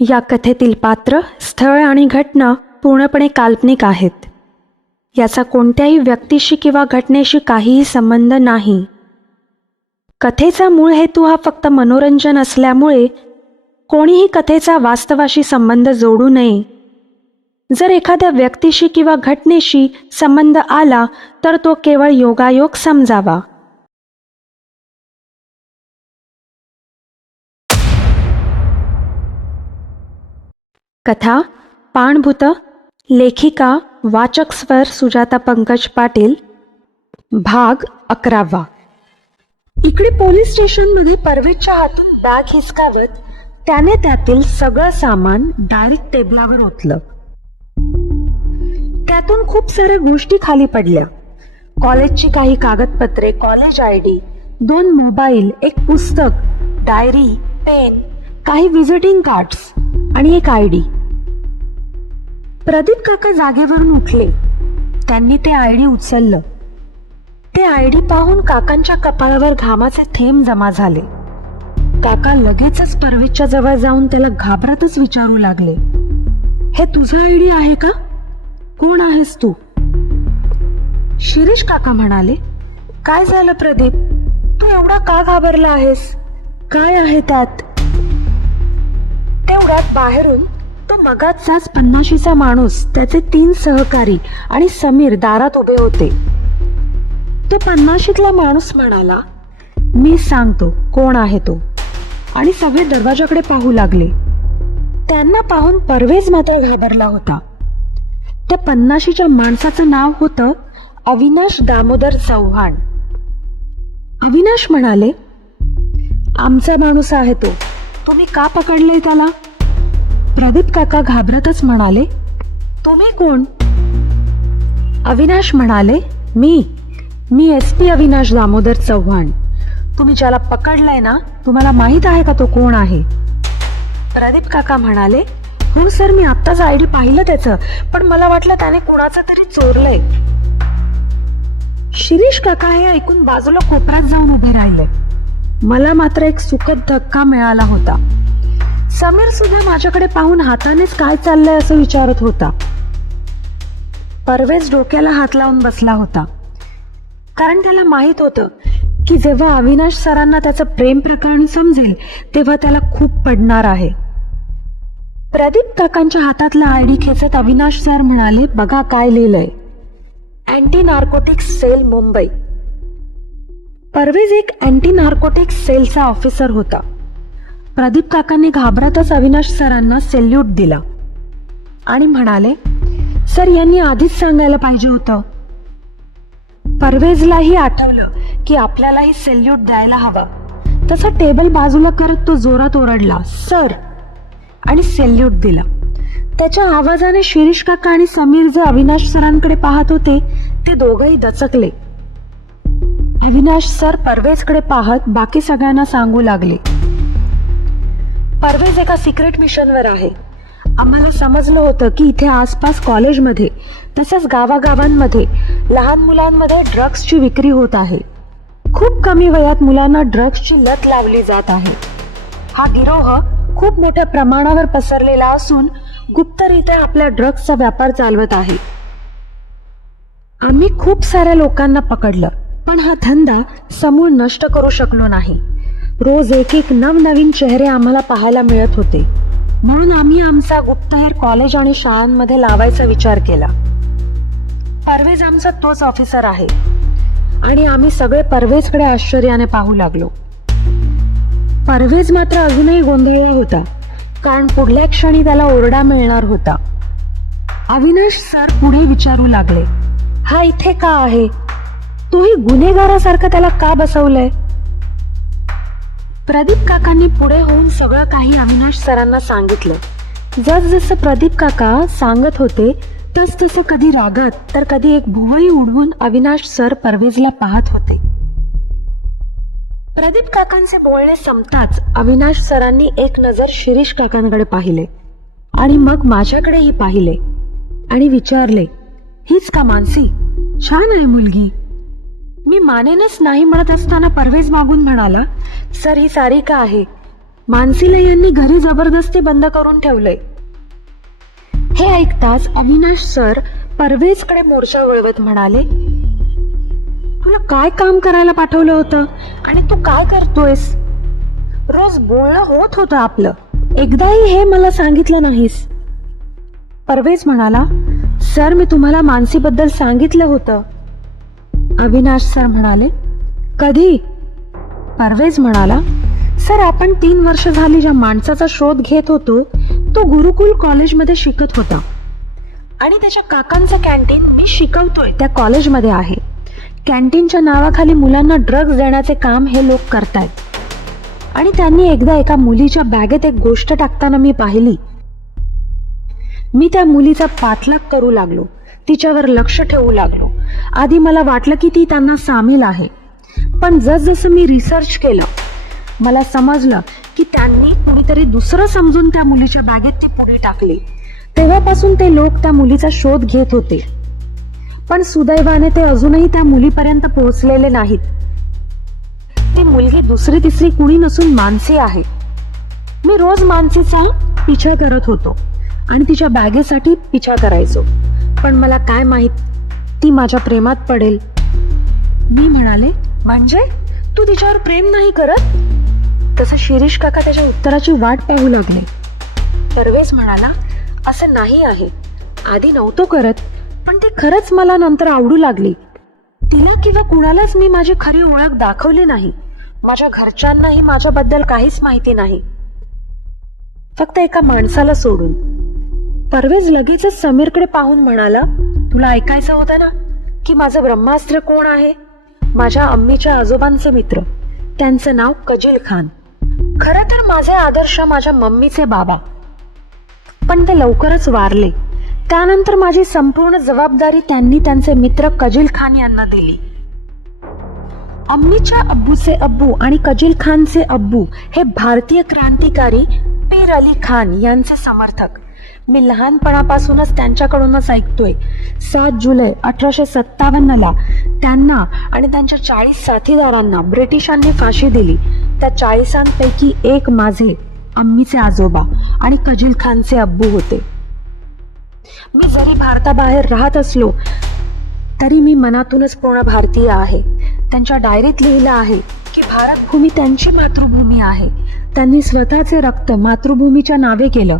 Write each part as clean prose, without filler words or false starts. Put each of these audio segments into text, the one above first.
या कथेतील पात्र, स्थळ आणि घटना पूर्णपणे काल्पनिक आहेत. याचा कोणत्याही व्यक्तीशी किंवा घटनेशी काहीही संबंध नाही. कथेचा मूळ हेतू हा फक्त मनोरंजन असल्यामुळे कोणीही कथेचा वास्तवाशी संबंध जोडू नये. जर एखाद्या व्यक्तीशी किंवा घटनेशी संबंध आला तर तो केवळ योगायोग समजावा. कथा पाणभूत. लेखिका वाचक स्वर सुजाता पंकज पाटील. भाग 11. इकडे पोलीस स्टेशनमध्ये परवेजच्या हातून बॅग हिसकावत त्याने त्यातील सगळं सामान डायरेक्ट टेबलावर ओतलं. त्यातून खूप साऱ्या गोष्टी खाली पडल्या. कॉलेजची काही कागदपत्रे, कॉलेज आयडी, 2 मोबाईल, एक पुस्तक, डायरी, पेन, काही व्हिजिटिंग कार्ड्स आणि एक आयडी. प्रदीप काका जागेवरून उठले. त्यांनी ते आयडी उचललं. ते आयडी पाहून काकांच्या कपाळावर घामाचे थेंब जमा झाले. काका लगेचच परवेजच्या जवळ जाऊन त्याला घाबरतच विचारू लागले, हे तुझा आयडी आहे का? कोण आहेस तू? शिरीष काका म्हणाले, काय झालं प्रदीप, तू एवढा का घाबरला आहेस? काय आहे त्यात? तेवढ्यात बाहेरून तो मगाचाच 50शीचा माणूस, त्याचे 3 सहकारी आणि समीर दारात उभे होते. तो 50शीतला माणूस म्हणाला, मी सांगतो कोण आहे तो, आणि सगळे दरवाजाकडे पाहू लागले. त्यांना पाहून परवेज मात्र घाबरला होता. त्या 50शीच्या माणसाचं नाव होतं अविनाश दामोदर चव्हाण. अविनाश म्हणाले, आमचा माणूस आहे तो, तुम्ही का पकडले त्याला? प्रदीप काका घाबरतच म्हणाले, तुम्ही कोण? अविनाश म्हणाले, मी SP अविनाश दामोदर चव्हाण. तुम्ही ज्याला पकडलाय ना, तुम्हाला माहित आहे का तो कोण आहे? प्रदीप काका म्हणाले, हो सर, मी आत्ताच आयडी पाहिलं त्याचं, पण मला वाटलं त्याने कुणाचं तरी चोरलंय. शिरीष काका हे ऐकून बाजूला कोपऱ्यात जाऊन उभे राहिले. मला मात्र एक सुखद धक्का मिळाला होता. समीर सुद्धा माझ्याकडे पाहून हातानेच काय चाललंय असं विचारत होता. परवेज डोक्याला हात लावून बसला होता, कारण त्याला माहित होतं की जेव्हा अविनाश सरांना त्याचं प्रेम प्रकरण समजेल तेव्हा त्याला खूप पडणार आहे. प्रदीप काकांच्या हातातला आयडी खेचत अविनाश सर म्हणाले, बघा काय लिहिलंय, anti narcotics cell Mumbai. Parvez एक अँटी नार्कोटिक्स सेलचा ऑफिसर होता. प्रदीप काकांनी घाबरतच अविनाश सरांना सेल्यूट दिला आणि म्हणाले, सर यांनी आधीच सांगायला पाहिजे होतं. परवेजलाही आठवलं की आपल्यालाही सेल्यूट द्यायला हवा. तसा टेबल बाजूला करत तो जोरात ओरडला, सर, आणि सेल्यूट दिला. त्याच्या आवाजाने शिरीष काका आणि समीर जे अविनाश सरांकडे पाहत होते ते दोघंही दचकले. अविनाश सर परवेजकडे पाहत बाकी सगळ्यांना सांगू लागले, परवेज एका सिक्रेट मिशनवर आहे. आम्हाला समजलं होतं की इथे आसपास कॉलेजमध्ये तसंच गावागावांमध्ये लहान मुलांमध्ये ड्रग्सची विक्री होत आहे. खूप कमी वयात मुलांना ड्रग्सची लत लावली जात आहे. हा गिरोह खूप मोठ्या प्रमाणावर पसरलेला असून गुप्तरित्या आपल्या ड्रग्सचा व्यापार चालवत आहे. आम्ही खूप साऱ्या लोकांना पकडलं, पण हा धंदा समूळ नष्ट करू शकलो नाही. रोज एक नवनवीन चेहरे आम्हाला पाहायला मिळत होते. म्हणून आम्ही आमचा गुप्तहेर कॉलेज आणि शाळांमध्ये लावायचा विचार केला. परवेज आमचा तोच ऑफिसर आहे आणि आम्ही सगळे परवेजकडे आश्चर्याने पाहू लागलो. परवेज मात्र अजूनही गोंधळला होता, कारण पुढल्या क्षणी त्याला ओरडा मिळणार होता. अविनाश सर पुढे विचारू लागले, हा इथे का आहे? तोही गुन्हेगारासारखं त्याला का बसवलंय? प्रदीप काकांनी पुढे होऊन सगळं काही अविनाश सरांना सांगितलं. जसजसं प्रदीप काका सांगत होते तसतसं कधी रागत तर कधी एक भुवई उडवून अविनाश सर परवेजला पाहत होते. प्रदीप काकांचे बोलणे संपताच अविनाश सरांनी एक नजर शिरीष काकांकडे पाहिले आणि मग माझ्याकडेही पाहिले आणि विचारले, हीच का मानसी? छान आहे मुलगी. मी मानेनच नाही म्हणत असताना परवेज मागून म्हणाला, सर ही सारिका आहे. मानसीला यांनी घरी जबरदस्ती बंद करून ठेवलंय. हे ऐकताच अविनाश सर परवेजकडे मोर्चा वळवत म्हणाले, तुला काय काम करायला पाठवलं होतं आणि तू काय करतोयस? रोज बोलणं होत होतं आपलं, एकदाही हे मला सांगितलं नाहीस. परवेज म्हणाला, सर मी तुम्हाला मानसीबद्दल सांगितलं होतं. अविनाश सर म्हणाले, कधी? परवेज म्हणाला, सर आपण 3 वर्ष झाली ज्या माणसाचा शोध घेत होतो तो गुरुकुल कॉलेजमध्ये शिकत होता आणि त्याच्या काकांचं कॅन्टीन मी शिकवतोय त्या कॉलेजमध्ये आहे. कॅन्टीनच्या नावाखाली मुलांना ड्रग्ज देण्याचे काम हे लोक करतायत आणि त्यांनी एकदा एका मुलीच्या बॅगेत एक गोष्ट टाकताना मी पाहिली. मी त्या मुलीचा पाठलाग करू लागलो, तिच्यावर लक्ष ठेवू लागलो. आधी मला वाटलं की ती त्यांना सामील आहे, पण जसजसं मी रिसर्च केलं मला समजलं की त्यांनी कुणीतरी दुसरं समजून त्या मुलीच्या बॅगेत ती पुढे टाकली. तेव्हापासून ते लोक त्या मुलीचा शोध घेत होते, पण सुदैवाने ते अजूनही त्या मुलीपर्यंत पोहोचलेले नाहीत. ती मुलगी दुसरी तिसरी कुणी नसून मानसी आहे. मी रोज मानसीचा पिछा करत होतो आणि तिच्या बॅगेसाठी पिछा करायचो, पण मला काय माहित ती माझ्या प्रेमात पडेल. मी म्हणाले, म्हणजे तू तिच्यावर प्रेम नाही करत? तसं शिरीष काका त्याच्या उत्तराची वाट पाहू लागले. परवेज म्हणाला, असं नाही आहे, आधी नव्हतो करत, पण ती खरंच मला नंतर आवडू लागली. तिला किंवा कुणालाच मी माझी खरी ओळख दाखवली नाही. माझ्या घरच्यांनाही माझ्याबद्दल काहीच माहिती नाही, फक्त एका माणसाला सोडून. परवेज लगेचच समीरकडे पाहून म्हणाला, तुला ऐकायचं होतं ना की माझं ब्रह्मास्त्र कोण आहे? माझ्या अम्मीच्या आजोबांचे मित्र, त्यांचं नाव कजील खान. खरं तर माझे आदर्श माझ्या मम्मीचे बाबा, पण ते लवकरच वारले. त्यानंतर माझी संपूर्ण जबाबदारी त्यांनी त्यांचे मित्र कजील खान यांना दिली. अम्मीच्या अब्बूचे अब्बू आणि कजील खानचे अब्बू हे भारतीय क्रांतिकारी पीर अली खान यांचे समर्थक. मी लहानपणापासूनच त्यांच्याकडूनच ऐकतोय. 7 जुलै 1857 त्यांना आणि त्यांच्या 40 साथीदारांना ब्रिटिशांनी फाशी दिली. त्या 40 एक माझे अम्मीचे आजोबा आणि कजील खानचे अब्बू होते. मी जरी भारताबाहेर राहत असलो तरी मी मनातूनच पूर्ण भारतीय आहे. त्यांच्या डायरीत लिहिलं आहे की भारत भूमी त्यांची मातृभूमी आहे. त्यांनी स्वतःचे रक्त मातृभूमीच्या नावे केलं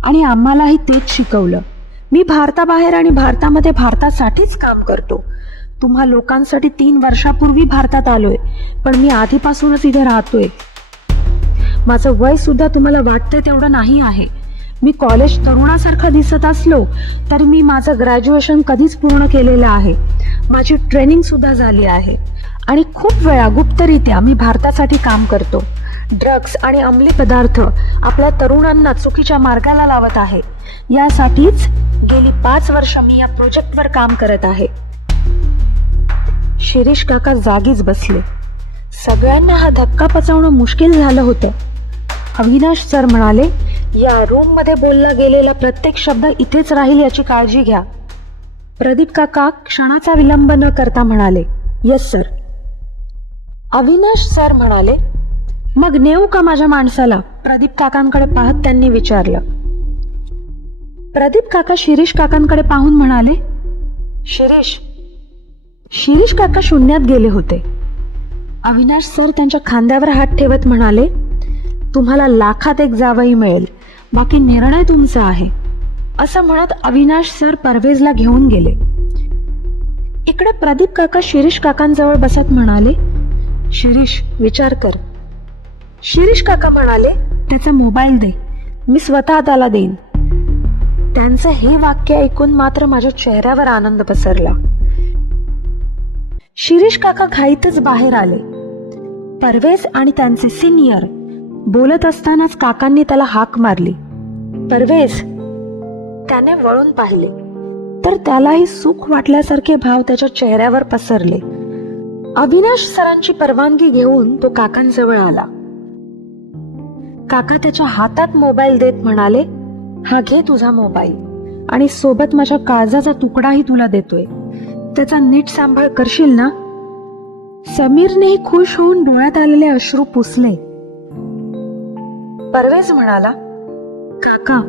आणि आम्हालाही तेच शिकवलं. मी भारताबाहेर आणि भारतामध्ये भारतासाठीच काम करतो. तुम्हा लोकांसाठी 3 वर्षापूर्वी भारतात आलोय, पण मी आधीपासूनच इथे राहतोय. माझं वय सुद्धा तुम्हाला वाटतंय तेवढं नाही आहे. मी कॉलेज तरुणासारखं दिसत असलो तरी मी माझं ग्रॅज्युएशन कधीच पूर्ण केलेलं आहे. माझी ट्रेनिंग सुद्धा झाली आहे आणि खूप वेळा गुप्तरित्या मी भारतासाठी काम करतो. ड्रग्ज आणि अंमली पदार्थ आपल्या तरुणांना चुकीच्या मार्गाला लावत आहे. यासाठीच गेली 5 वर्ष मी या प्रोजेक्टवर काम करत आहे. शिरीष काका जागीच बसले. सगळ्यांना हा धक्का पचवणं मुश्किल झालं होतं. अविनाश सर म्हणाले, या रूम मध्ये बोलला गेलेला प्रत्येक शब्द इथेच राहील याची काळजी घ्या. प्रदीप काका क्षणाचा विलंब न करता म्हणाले, येस सर. अविनाश सर म्हणाले, मग नेऊ का माझ्या माणसाला? प्रदीप काकांकडे पाहत त्यांनी विचारलं. प्रदीप काका शिरीष काकांकडे पाहून म्हणाले, शिरीष काका शून्यात गेले होते. अविनाश सर त्यांच्या खांद्यावर हात ठेवत म्हणाले, तुम्हाला लाखात एक जावई मिळेल, बाकी निर्णय तुमचा आहे. असं म्हणत अविनाश सर परवेजला घेऊन गेले. इकडे प्रदीप काका शिरीष काकांजवळ बसत म्हणाले, शिरीष विचार कर. शिरीष काका म्हणाले, त्याचा मोबाईल दे, मी स्वतः त्याला देईन. त्यांचं हे वाक्य ऐकून मात्र माझ्या चेहऱ्यावर आनंद पसरला. शिरीष काका घाईतच बाहेर आले. परवेज आणि त्यांचे सिनियर बोलत असतानाच काकांनी त्याला हाक मारली. परवेज. त्याने वळून पाहिले तर त्यालाही सुख वाटल्यासारखे भाव त्याच्या चेहऱ्यावर पसरले. अविनाश सरांची परवानगी घेऊन तो काकांजवळ आला. काका त्याच्या हातात मोबाईल देत म्हणाले, हा घे तुझा मोबाईल आणि सोबत माझ्या काळजाचा तुकडाही तुला देतोय. त्याचा नीट सांभाळ करशील ना? समीरनेही खुश होऊन डोळ्यात आलेले अश्रू पुसले. परवेज म्हणाला, काका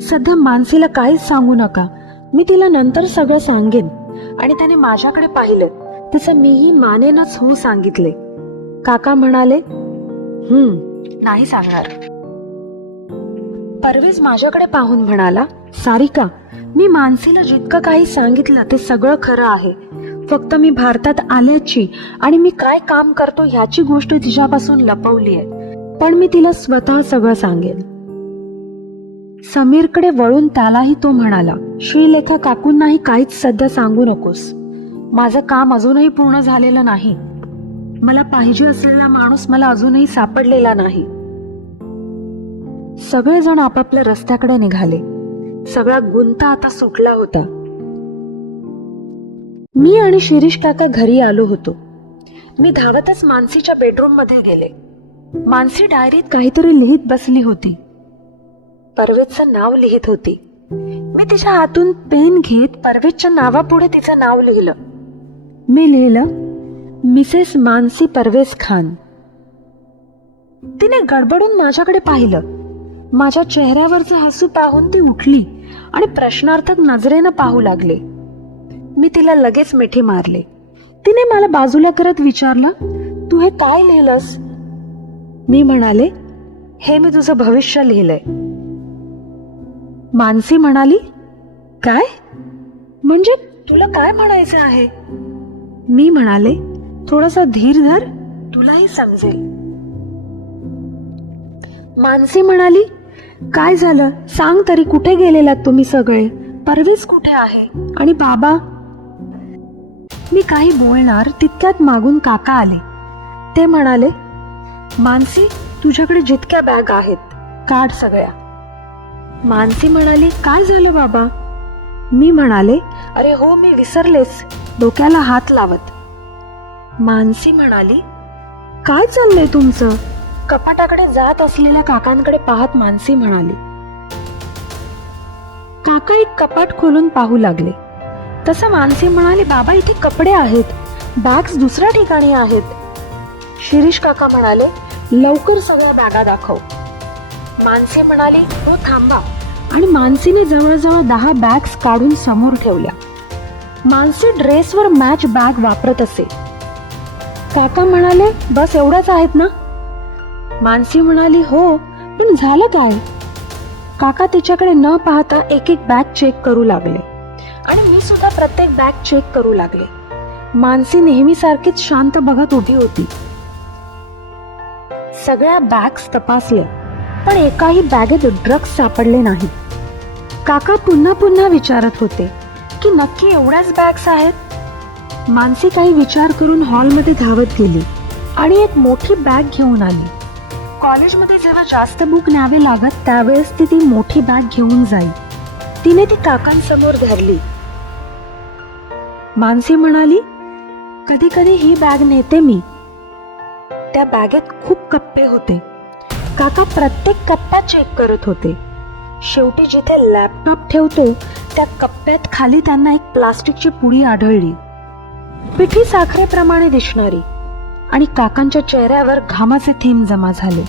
सध्या मानसीला काहीच सांगू नका, मी तिला नंतर सगळं सांगेन. आणि त्याने माझ्याकडे पाहिलं. तिचं मीही मानेनच हो सांगितले. काका म्हणाले, नाही सांगणार. परवेज माझ्याकडे पाहून म्हणाला, सारिका, मी मानसीला जितकं काही सांगितलं ते सगळं खरं आहे. फक्त मी भारतात आल्याची आणि मी काय काम करतो ह्याची गोष्ट तिच्यापासून लपवली आहे. पण मी तिला स्वतः सगळं सांगेन. समीरकडे वळून त्यालाही तो म्हणाला, श्रीलेखा काकूंनाही काहीच सध्या सांगू नकोस. माझं काम अजूनही पूर्ण झालेलं नाही. मला पाहिजे असलेला माणूस मला अजूनही सापडलेला नाही. सगळेजण आपापल्या रस्त्याकडे निघाले. सगळा गुंता आता सुटला होता. मी आणि शिरीष काका घरी आलो होतो. मी धावतच मानसीच्या बेडरूम मध्ये गेले. मानसी डायरीत काहीतरी लिहित बसली होती. परवेजचं नाव लिहित होती. मी तिच्या हातून पेन घेत परवेजच्या नावापुढे तिचं नाव लिहिलं. मी लिहिलं, मिसेस मानसी परवेज खान. तिने गडबडून माझ्याकडे पाहिलं. माझ्या चेहऱ्यावरचं हसू पाहून ती उठली आणि प्रश्नार्थक नजरेनं पाहू लागले. मी तिला लगेच मिठी मारले. तिने मला बाजूला करत विचारलं, तू हे काय लिहिलंस? मी म्हणाले, हे मी तुझं भविष्य लिहिलंय. मानसी म्हणाली, काय? म्हणजे तुला काय म्हणायचं आहे? मी म्हणाले, थोडासा धीर धर, तुलाही समजेल. मानसी म्हणाली, काय झालं सांग तरी, कुठे गेलेलात तुम्ही सगळे? परवेज कुठे आहे आणि बाबा? मी काही बोलणार तितक्यात मागून काका आले. ते म्हणाले, मानसी तुझ्याकडे जितक्या बॅग आहेत काढ सगळ्या. मानसी म्हणाली, काय झालं बाबा? मी म्हणाले, अरे हो मी विसरलेच, डोक्याला हात लावत. मानसी म्हणाली, काय चाललंय तुमचं? कपाटाकडे जात असलेल्या काकांकडे पाहत मानसी म्हणाली. काका एक कपाट खोलून पाहू लागले. तसं मानसी म्हणाली, बाबा इथे कपडे आहेत, बॅग्स दुसऱ्या ठिकाणी आहेत. शिरीष काका म्हणाले, लवकर सगळ्या बॅगा दाखव. मानसी म्हणाली, हो थांबा. आणि मानसीने जवळजवळ 10 बॅग्स काढून समोर ठेवल्या. मानसी ड्रेसवर मॅच बॅग वापरत असे. काका म्हणाले, बस एवढ्याच आहेत ना? मानसी म्हणाली, हो पण झालं काय? काका तिच्याकडे न पाहता एक एक बॅग चेक करू लागले आणि मी सुद्धा प्रत्येक बॅग चेक करू लागले. मानसी नेहमीसारखीच शांत बघत उभी होती. सगळ्या बॅग्स तपासल्या पण एकाही बॅगेत ड्रग्ज सापडले नाहीत. काका पुन्हा पुन्हा विचारत होते की नक्की एवढ्याच बॅग्स आहेत. मानसी काही विचार करून हॉलमध्ये धावत गेली आणि एक मोठी बॅग घेऊन आली. कॉलेजमध्ये जेव्हा जास्त बुक न्यावे लागत त्यावेळेस ती मोठी बॅग घेऊन जाई. तिने ती काकांसमोर धरली. मानसी म्हणाली, कधी कधी ही बॅग नेते मी. त्या बॅगेत खूप कप्पे होते. काका प्रत्येक कप्पा चेक करत होते. शेवटी जिथे लॅपटॉप ठेवतो त्या कप्प्यात खाली त्यांना एक प्लास्टिकची पुडी आढळली, पिठी साखरेप्रमाणे दिसणारी. आणि काकांच्या चेहऱ्यावर घामाचे थेंब जमा झाले.